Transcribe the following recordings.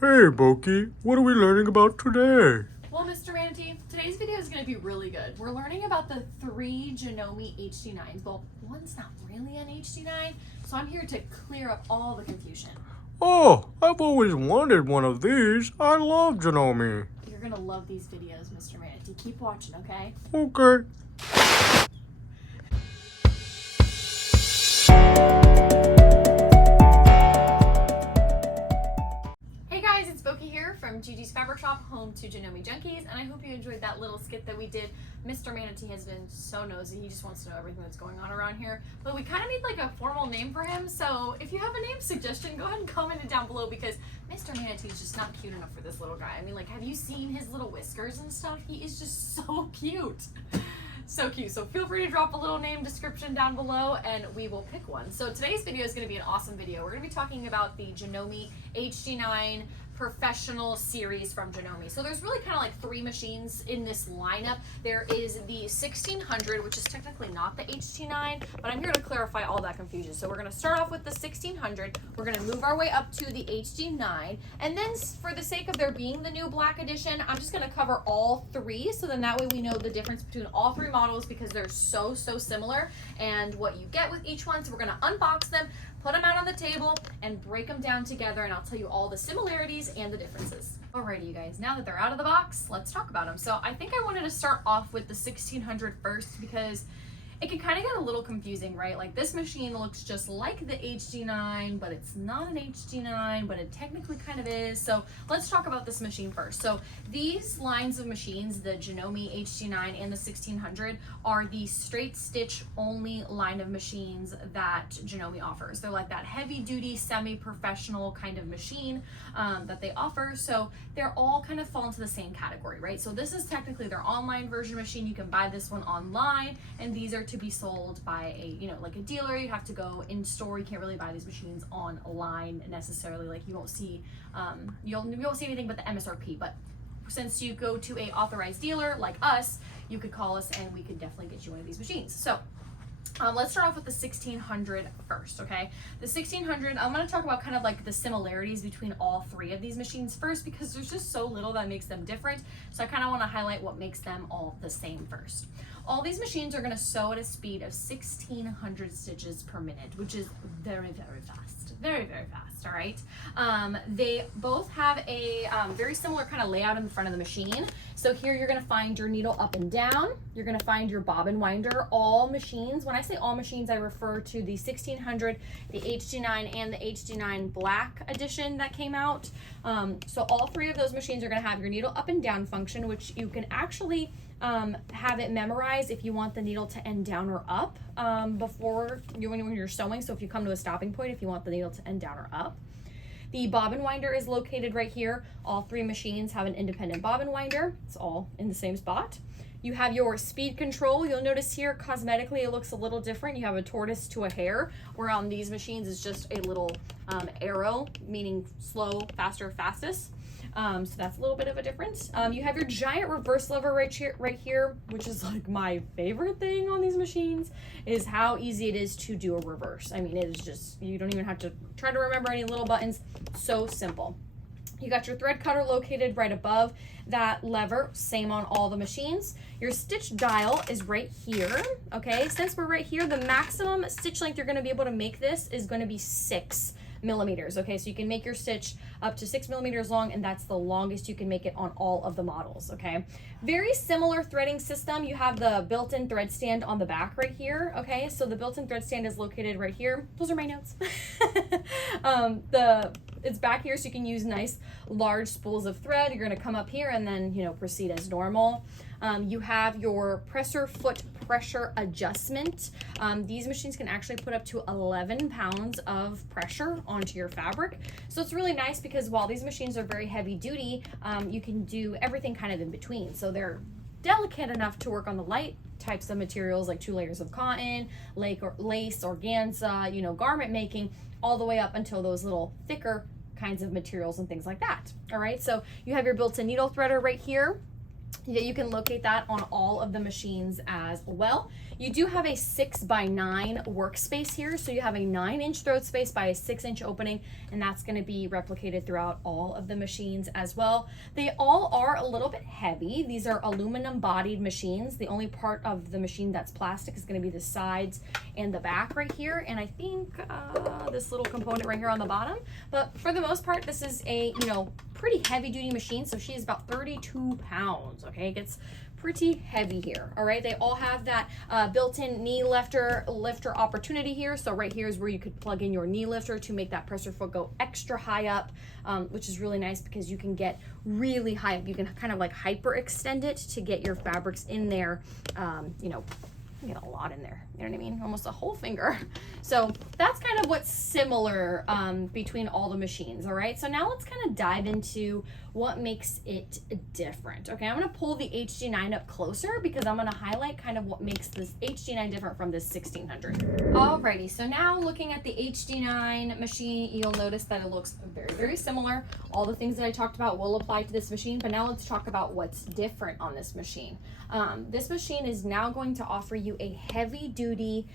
Hey, Boki, what are we learning about today? Well, Mr. Manatee, today's video is going to be really good. We're learning about the three Janome HD9s. Well, one's not really an HD9, so I'm here to clear up all the confusion. Oh, I've always wanted one of these. I love Janome. You're going to love these videos, Mr. Manatee. Keep watching, okay? Okay. Hey guys, it's Boki here from Gigi's Fabric Shop, home to Janome Junkies, and I hope you enjoyed that little skit that we did. Mr. Manatee has been so nosy, he just wants to know everything that's going on around here, but we kind of need like a formal name for him, so if you have a name suggestion, go ahead and comment it down below, because Mr. Manatee is just not cute enough for this little guy. I mean, like, have you seen his little whiskers and stuff? He is just so cute. So cute. So feel free to drop a little name description down below and we will pick one. So today's video is going to be an awesome video. We're going to be talking about the Janome HD9 professional series from Janome. So there's really kind of like three machines in this lineup. There is the 1600, which is technically not the HD9, but I'm here to clarify all that confusion. So we're going to start off with the 1600. We're going to move our way up to the HD9. And then for the sake of there being the new black edition, I'm just going to cover all three. So then that way we know the difference between all three models, because they're so similar and what you get with each one. So we're going to unbox them, put them out on the table, and break them down together, and I'll tell you all the similarities and the differences. Alrighty, you guys, now that they're out of the box, let's talk about them. So I think I wanted to start off with the 1600 first, because it can kind of get a little confusing, right? Like, this machine looks just like the HD9, but it's not an HD9, but it technically kind of is. So let's talk about this machine first. So these lines of machines, the Janome HD9 and the 1600, are the straight stitch only line of machines that Janome offers. They're like that heavy duty, semi-professional kind of machine that they offer. So they're all kind of fall into the same category, right? So this is technically their online version machine. You can buy this one online, and these are to be sold by a, like a dealer. You have to go in store. You can't really buy these machines online necessarily. Like, you won't see you won't see anything but the MSRP. But since you go to a authorized dealer like us, you could call us and we could definitely get you one of these machines. So let's start off with the 1600 first, okay? The 1600, I'm going to talk about kind of like the similarities between all three of these machines first, because there's just so little that makes them different. So I kind of want to highlight what makes them all the same first. All these machines are going to sew at a speed of 1600 stitches per minute, which is very fast. Very fast, all right? They both have a very similar kind of layout in the front of the machine. So here you're going to find your needle up and down. You're going to find your bobbin winder. All machines, when I say all machines, I refer to the 1600, the HD9, and the HD9 Black edition that came out. So all three of those machines are going to have your needle up and down function, which you can actually have it memorized if you want the needle to end down or up when you're sewing. So if you come to a stopping point, if you want the needle to end down or up. The bobbin winder is located right here. All three machines have an independent bobbin winder. It's all in the same spot. You have your speed control. You'll notice here, cosmetically, it looks a little different. You have a tortoise to a hare, where on these machines it's just a little arrow, meaning slow, faster, fastest. So that's a little bit of a difference. You have your giant reverse lever right here, which is like my favorite thing on these machines, is how easy it is to do a reverse. I mean, it is just, you don't even have to try to remember any little buttons. So simple. You got your thread cutter located right above that lever, same on all the machines. Your stitch dial is right here, okay? Since we're right here, the maximum stitch length you're gonna be able to make this is gonna be 6 millimeters, okay? So you can make your stitch up to 6 millimeters long, and that's the longest you can make it on all of the models, okay? Very similar threading system. You have the built-in thread stand on the back right here, okay? So the built-in thread stand is located right here. Those are my notes. It's back here, so you can use nice large spools of thread. You're gonna come up here and then, proceed as normal. You have your presser foot pressure adjustment. These machines can actually put up to 11 pounds of pressure onto your fabric. So it's really nice, because while these machines are very heavy duty, you can do everything kind of in between. So they're delicate enough to work on the light types of materials, like 2 layers of cotton, lace, organza, garment making, all the way up until those little thicker kinds of materials and things like that. All right, so you have your built-in needle threader right here. You can locate that on all of the machines as well. You do have a 6x9 workspace here, so you have a 9-inch throat space by a 6-inch opening, and that's going to be replicated throughout all of the machines as well. They all are a little bit heavy. These are aluminum bodied machines. The only part of the machine that's plastic is going to be the sides and the back right here, and I think this little component right here on the bottom. But for the most part, this is a, you know, pretty heavy duty machine. So she is about 32 pounds. Okay, it gets pretty heavy here. All right, they all have that built-in knee lifter opportunity here. So right here is where you could plug in your knee lifter to make that presser foot go extra high up, which is really nice because you can get really high up. You can kind of like hyper extend it to get your fabrics in there, you know, you get a lot in there, you know what I mean? Almost a whole finger. So that's kind of what's similar between all the machines, all right? So now let's kind of dive into what makes it different. Okay, I'm gonna pull the HD9 up closer because I'm gonna highlight kind of what makes this HD9 different from this 1600. Alrighty, so now looking at the HD9 machine, you'll notice that it looks very, very similar. All the things that I talked about will apply to this machine, but now let's talk about what's different on this machine. This machine is now going to offer you a heavy duty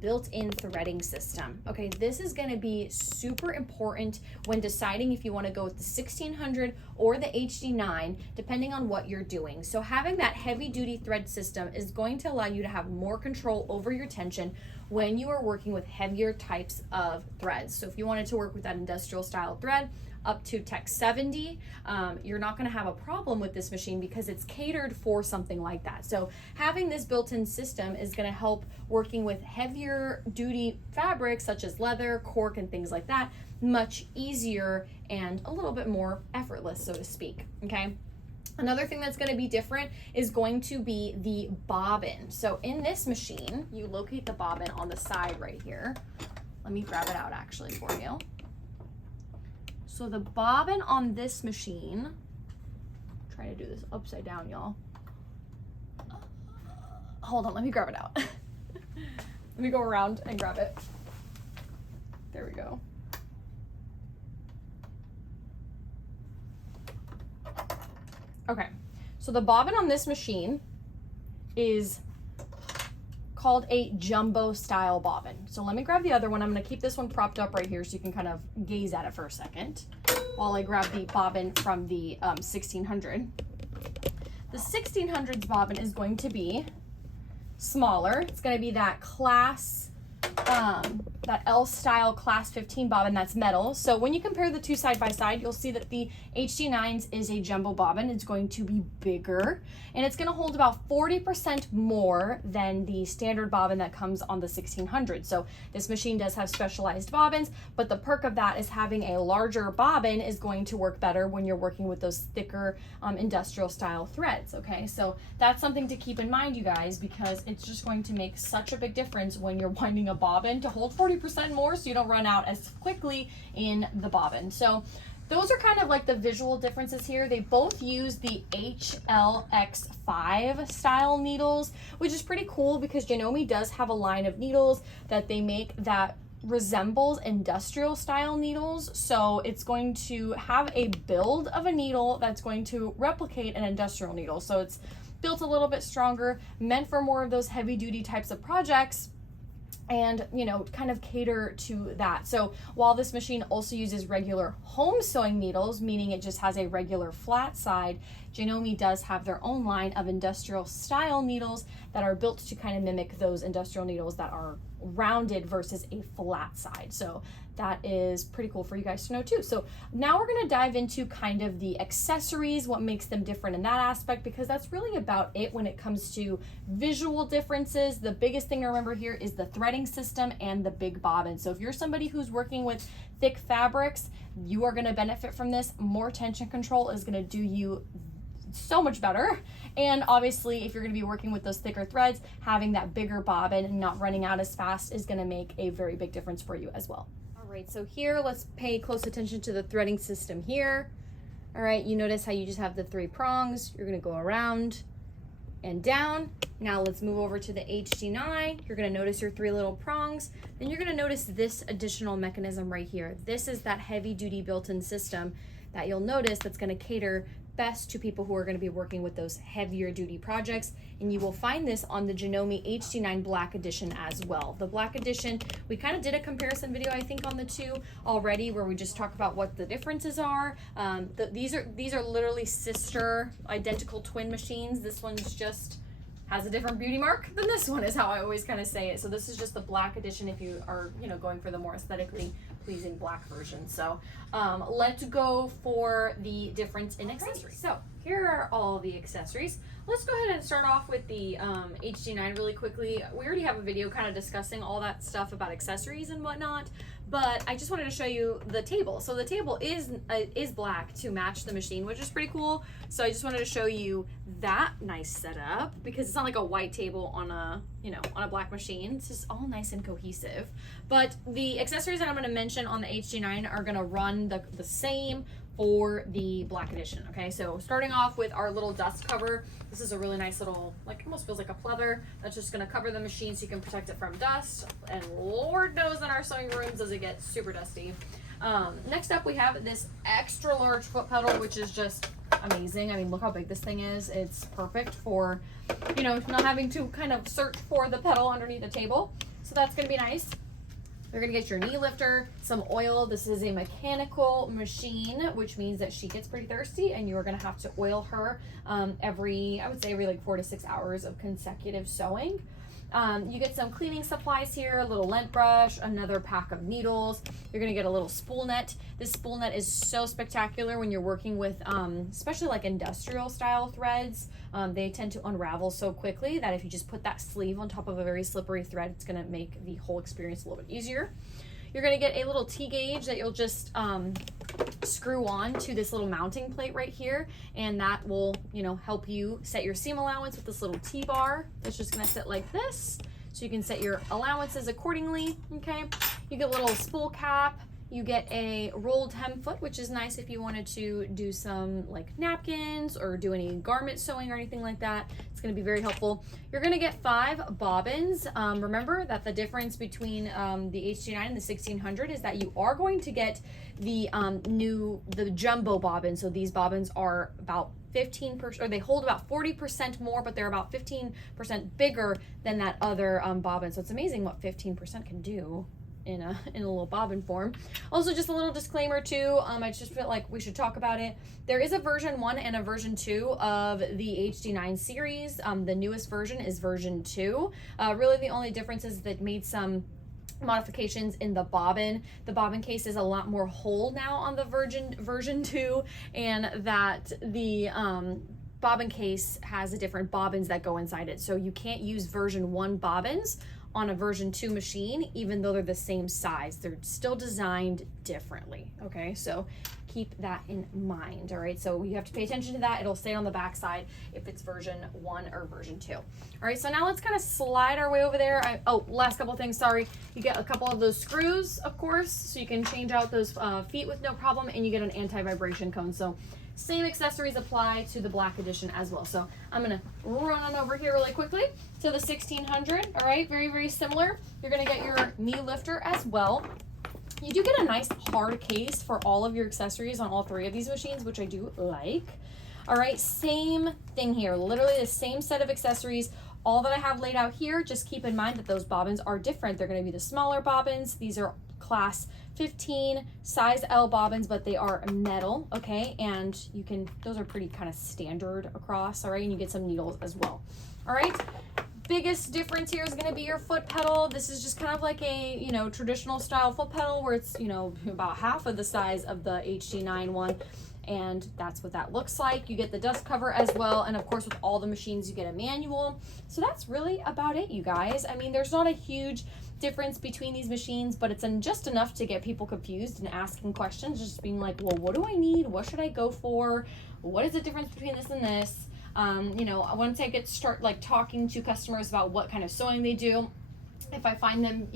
built-in threading system. Okay, this is going to be super important when deciding if you want to go with the 1600 or the HD9, depending on what you're doing. So having that heavy duty thread system is going to allow you to have more control over your tension when you are working with heavier types of threads. So if you wanted to work with that industrial style thread, up to Tech 70, you're not going to have a problem with this machine because it's catered for something like that. So having this built-in system is going to help working with heavier duty fabrics such as leather, cork, and things like that much easier and a little bit more effortless, so to speak. Okay. Another thing that's going to be different is going to be the bobbin. So in this machine, you locate the bobbin on the side right here. Let me grab it out actually for you. So the bobbin on this machine, I'm trying to do this upside down, y'all. Hold on, let me grab it out. Let me go around and grab it. There we go. Okay, so the bobbin on this machine is called a jumbo style bobbin. So let me grab the other one. I'm going to keep this one propped up right here so you can kind of gaze at it for a second while I grab the bobbin from the 1600. The 1600's bobbin is going to be smaller. It's going to be that class, that L style class 15 bobbin that's metal. So when you compare the two side by side, you'll see that the HD9's is a jumbo bobbin. It's going to be bigger and it's going to hold about 40% more than the standard bobbin that comes on the 1600. So this machine does have specialized bobbins, but the perk of that is having a larger bobbin is going to work better when you're working with those thicker industrial style threads. Okay, so that's something to keep in mind, you guys, because it's just going to make such a big difference when you're winding a bobbin to hold 40% more so you don't run out as quickly in the bobbin. So those are kind of like the visual differences here. They both use the HLX5 style needles, which is pretty cool because Janome does have a line of needles that they make that resembles industrial style needles. So it's going to have a build of a needle that's going to replicate an industrial needle. So it's built a little bit stronger, meant for more of those heavy duty types of projects, and, you know, kind of cater to that. So while this machine also uses regular home sewing needles, meaning it just has a regular flat side, Janome does have their own line of industrial style needles that are built to kind of mimic those industrial needles that are rounded versus a flat side. So that is pretty cool for you guys to know too. So now we're going to dive into kind of the accessories, what makes them different in that aspect, because that's really about it when it comes to visual differences. The biggest thing to remember here is the threading system and the big bobbin. So if you're somebody who's working with thick fabrics, you are going to benefit from this. More tension control is going to do you so much better. And obviously, if you're going to be working with those thicker threads, having that bigger bobbin and not running out as fast is going to make a very big difference for you as well. All right, so here, let's pay close attention to the threading system here. All right, you notice how you just have the 3 prongs. You're going to go around and down. Now let's move over to the HD9. You're going to notice your 3 little prongs. Then you're going to notice this additional mechanism right here. This is that heavy duty built-in system that you'll notice that's going to cater best to people who are going to be working with those heavier duty projects. And you will find this on the Janome HD9 Black Edition as well. The Black Edition, we kind of did a comparison video, I think, on the two already, where we just talk about what the differences are. These are literally sister, identical twin machines. This one's just has a different beauty mark than this one, is how I always kind of say it. So this is just the Black Edition if you are, going for the more aesthetically pleasing black version. So let's go for the difference in accessories. So here are all the accessories. Let's go ahead and start off with the HD9 really quickly. We already have a video kind of discussing all that stuff about accessories and whatnot, but I just wanted to show you the table. So the table is black to match the machine, which is pretty cool. So I just wanted to show you that nice setup, because it's not like a white table on a on a black machine. It's just all nice and cohesive. But the accessories that I'm going to mention on the HD9 are going to run the same for the Black Edition. Okay, so starting off with our little dust cover. This is a really nice little, like, almost feels like a pleather that's just going to cover the machine so you can protect it from dust. And Lord knows in our sewing rooms does it get super dusty. Next up we have this extra large foot pedal, which is just amazing. I mean, look how big this thing is. It's perfect for, not having to kind of search for the pedal underneath the table. So that's going to be nice. You're going to get your knee lifter, some oil. This is a mechanical machine, which means that she gets pretty thirsty, and you're going to have to oil her every like 4 to 6 hours of consecutive sewing. You get some cleaning supplies here, a little lint brush, another pack of needles. You're going to get a little spool net. This spool net is so spectacular when you're working with, especially like industrial style threads. They tend to unravel so quickly that if you just put that sleeve on top of a very slippery thread, it's going to make the whole experience a little bit easier. You're going to get a little T-gauge that you'll just screw on to this little mounting plate right here, and that will, help you set your seam allowance with this little T-bar that's just going to sit like this, so you can set your allowances accordingly. Okay, you get a little spool cap. You get a rolled hem foot, which is nice if you wanted to do some like napkins or do any garment sewing or anything like that. It's going to be very helpful. You're going to get 5 bobbins. Remember that the difference between the HD9 and the 1600 is that you are going to get the the jumbo bobbin. So these bobbins are about 15%, or they hold about 40% more, but they're about 15% bigger than that other bobbin. So it's amazing what 15% can do in a little bobbin form. Also, just a little disclaimer too, I just feel like we should talk about it. There is a version 1 and a version 2 of the HD9 series. The newest version is version 2. Really the only difference is that made some modifications in the bobbin. The bobbin case is a lot more whole now on the version 2, and that the bobbin case has a different bobbins that go inside it. So you can't use version 1 bobbins on a version 2 machine, even though they're the same size. They're still designed differently. Okay, so keep that in mind. All right, so you have to pay attention to that. It'll say on the back side if it's version 1 or version 2. All right, so now let's kind of slide our way over there. Last couple things, sorry. You get a couple of those screws, of course, so you can change out those feet with no problem, and you get an anti-vibration cone. So same accessories apply to the Black Edition as well. So I'm gonna run on over here really quickly to the 1600. All right, very, very similar. You're gonna get your knee lifter as well. You do get a nice hard case for all of your accessories on all 3 of these machines, which I do like. All right, same thing here, literally the same set of accessories. All that I have laid out here, just keep in mind that those bobbins are different. They're gonna be the smaller bobbins. These are class 15 size L bobbins, but they are metal. Okay, and those are pretty kind of standard across. All right, and you get some needles as well. All right, biggest difference here is going to be your foot pedal. This is just kind of like a traditional style foot pedal, where it's about half of the size of the HD9 one, and that's what that looks like. You get the dust cover as well, and of course with all the machines you get a manual. So that's really about it, you guys. I mean, there's not a huge difference between these machines, but it's just enough to get people confused and asking questions, just being like, well, what do I need? What should I go for? What is the difference between this and this? Once I start talking to customers about what kind of sewing they do, if I find them,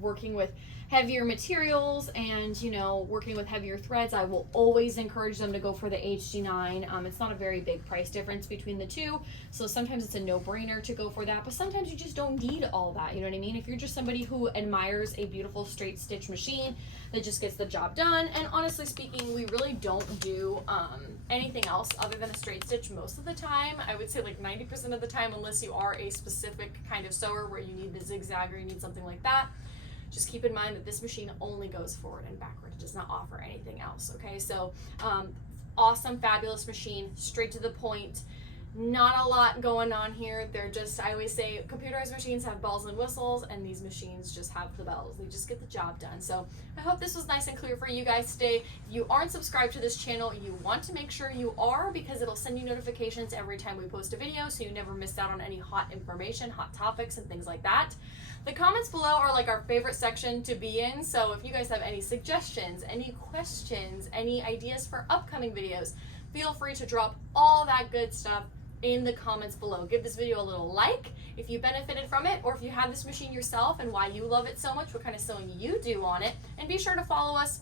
working with heavier materials and, you know, working with heavier threads, I will always encourage them to go for the HD9. It's not a very big price difference between the two, so sometimes it's a no-brainer to go for that, but sometimes you just don't need all that, you know what I mean? If you're just somebody who admires a beautiful straight stitch machine that just gets the job done, and honestly speaking, we really don't do anything else other than a straight stitch most of the time. I would say like 90% of the time, unless you are a specific kind of sewer where you need the zigzag or you need something like that. Just keep in mind that this machine only goes forward and backward. It does not offer anything else, okay? So awesome, fabulous machine, straight to the point. Not a lot going on here. They're just, I always say computerized machines have bells and whistles, and these machines just have the bells. They just get the job done. So I hope this was nice and clear for you guys today. If you aren't subscribed to this channel, you want to make sure you are, because it'll send you notifications every time we post a video, so you never miss out on any hot information, hot topics, and things like that. The comments below are like our favorite section to be in, so if you guys have any suggestions, any questions, any ideas for upcoming videos, feel free to drop all that good stuff in the comments below. Give this video a little like if you benefited from it, or if you have this machine yourself and why you love it so much, what kind of sewing you do on it, and be sure to follow us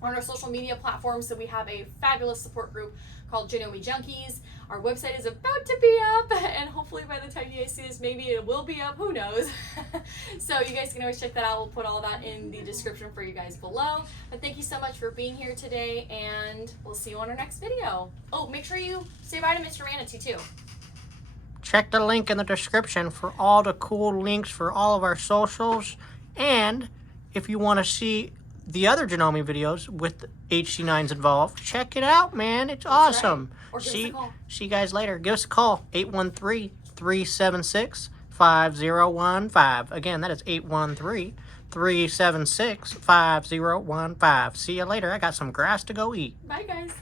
on our social media platforms. So we have a fabulous support group called Janome Junkies. Our website is about to be up, and hopefully by the time you guys see this, maybe it will be up, who knows. So you guys can always check that out. We'll put all that in the description for you guys below. But thank you so much for being here today, and we'll see you on our next video. Oh, make sure you say bye to Mr. Manatee too. Check the link in the description for all the cool links for all of our socials, and if you want to see the other Janome videos with HD9s involved, check it out, man. It's awesome. Right. Or give us a call. See you guys later. Give us a call, 813-376-5015. Again, that is 813-376-5015. See you later. I got some grass to go eat. Bye, guys.